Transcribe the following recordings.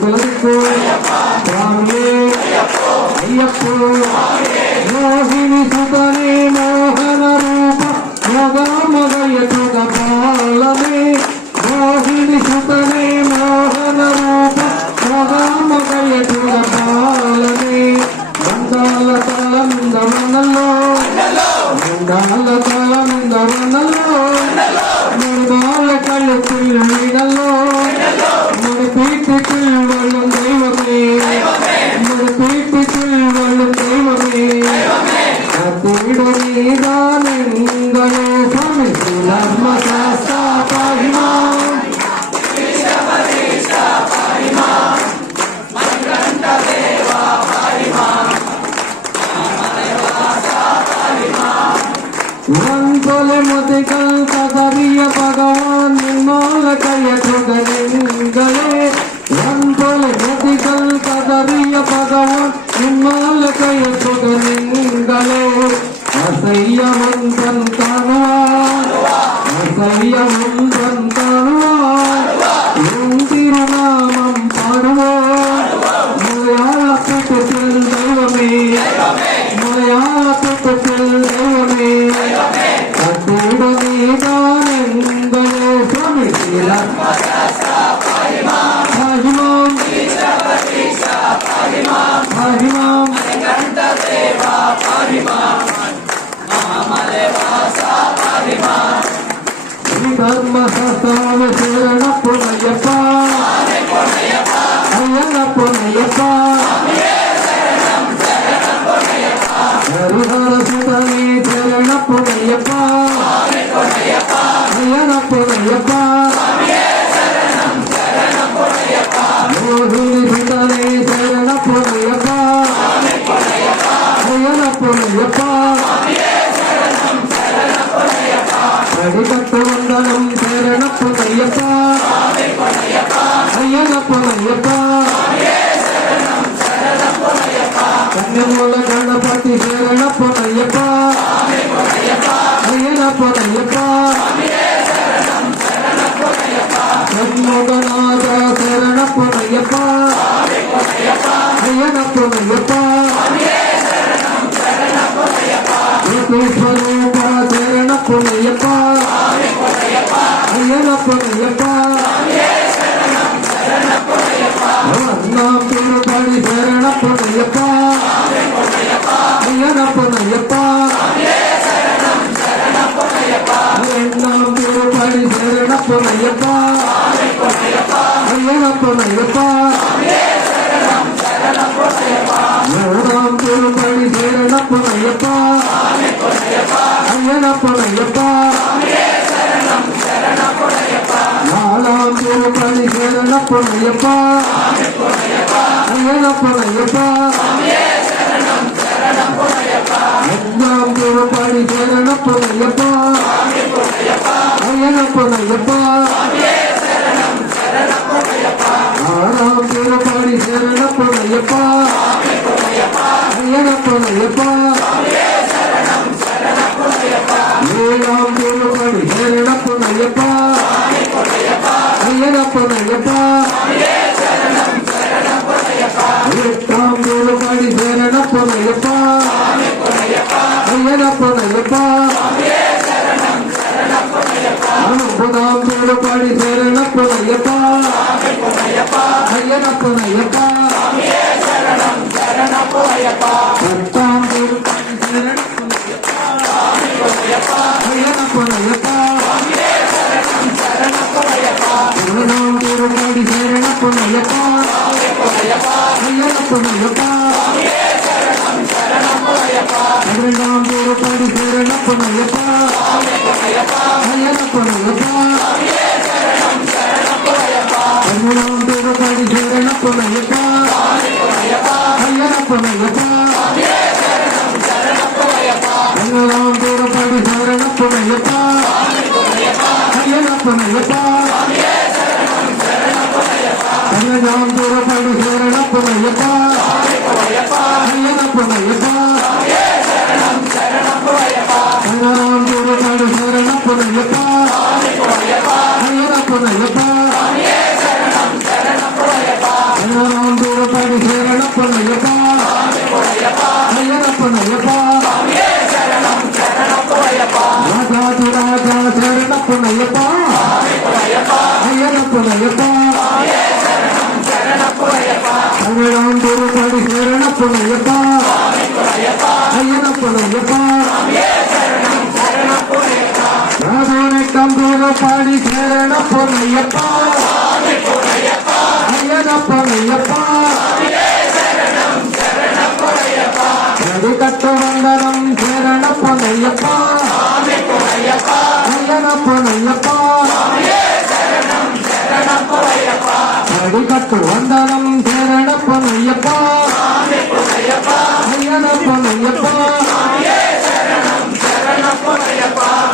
எங்களுக்கு சுவாமியே ஐயப்போ மோகினி சுதனே மோகன ரூப மகமகய சுக பாலமே மோகினி சுதனே மோகன ரூப மகமகய சுக பாலமே మందాల తాళమిందవనలో మందాల తాళమిందవనలో ముడిదాల కళ్ళు పిల్లనలో ముడి పీటి పిల్లలు దైవమే ముడి పీటి పిల్లలు దైవమే అతీడు నీదానిందలో స్వామి ధర్మ శాస్త్ర పహిమా వంతొలి ముతికల్ కదరియ భగవాన్ నిర్మలకయ సుగలింగలే వంతొలి ముతికల్ కదరియ భగవాన్ నిర్మలకయ సుగలింగలే అసయ్యమంతం తనువా అసయ్యమంతం తనువా తిరునామం పాడువో మలయాళ పుట్టుకల్ దైవమే మలయాళ పుట్టుకల్ దైవమే అతడు నీదానందలో స్వామి మహిమాం మహిమాం శ్రీ ధర్మశాస్త్రాల శరణ పునయ్యప్ప అయ్యన పునయ్యప్ప హరిహర సుతనే శరణ పునయ్యప్ప అయ్యన పునయ్యప్ప మోహిని సుతనే శరణ పునయ్యప్ప అయ్యన పునయ్యప్ప పడికట్టు వందనం శరణ పునయ్యప్ప అయ్యన పునయ్యప్ప కన్యమూల గణపతి శరణ పునయ్యప్ప అయ్యన పునయ్యప్ప షణ్ముఖనాథ శరణ పునయ్యప్ప అయ్యన పునయ్యప్ప స్వరూప శరణ పునయ్యప్ప అయ్యన పునయ్యప్ప అన్నాం తిరుపడి శరణ పునయ్యప్ప అయ్యన పునయ్యప్ప అన్నాం తిరుపడి శరణ పునయ్యప్ప అయ్యన పునయ్యప్ప మూడాం తిరుపడి శరణ పునయ్యప్ప అయ్యన పునయ్యప్ప నాలాం తిరుపడి శరణ పునయ్యప్ప అయ్యన పునయ్యప్ప అన్నాం తిరుపడి శరణ పునయ్యప్ప అయ్యన పునయ్యప్ప ఆరాం తిరుపడి శరణ పునయ్యప్ప అయ్యన పునయ్యప్ప ఏడాం తిరుపడి శరణ పునయ్యప్ప అయ్యన పునయ్యప్ప ఎట్టాం తిరుపడి శరణ పునయ్యప్ప అయ్యన పునయ్యప్ప అనుభదాం తిరుపడి శరణ పునయ్యప్ప అయ్యన పునయ్యప్ప పట్టాం తిరుపడి శరణ పునయ్యప్ప అయ్యన పునయ్యప్ప పూర్ణం తిరుపడి శరణ పునయ్యప్ప అయ్యన పునయ్యప్ప శరణం తిరుపడి శరణ పునయ్యప్ప అయ్యన పునయ్యప్ప శరణం తిరుపడి శరణ పునయ్యప్ప అయ్యన పునయ్యప్ప శరణం తిరుపడి శరణ పునయ్యప్ప అయ్యన పునయ్యప్ప శరణం తిరుపడి శరణ పునయ్యప్ప అయ్యన పునయ్యప్ప శరణం తిరుపడి శరణ పునయ్యప్ప అయ్యన పునయ్యప్ప பொன்னையப்பா ஐயனப்பன் ஐயப்பா ராஜாதி ராஜா சரணப்பன் ஐயப்பா ஐயனப்பன் ஐயப்பா தமிழாம் திருப்படி சரணப்பன் ஐயப்பா ஐயனப்பன் ஐயப்பா ராஜோனை கம்பீர பாடி சரணப்பன் ஐயப்பா ஐயனப்பன் ஐயப்பா கட்டு வந்தனம் சரணப்பன் ஐயப்பா ஐயனப்பன் ஐயப்பா கட்டு வந்தனம் சரணப்பன் ஐயப்பா ஐயனப்பன் ஐயப்பா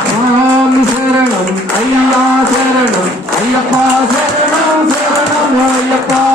சுவாமி சரணம் ஐயா சரணம் ஐயப்பா சரணம் சரணம் ஐயப்பா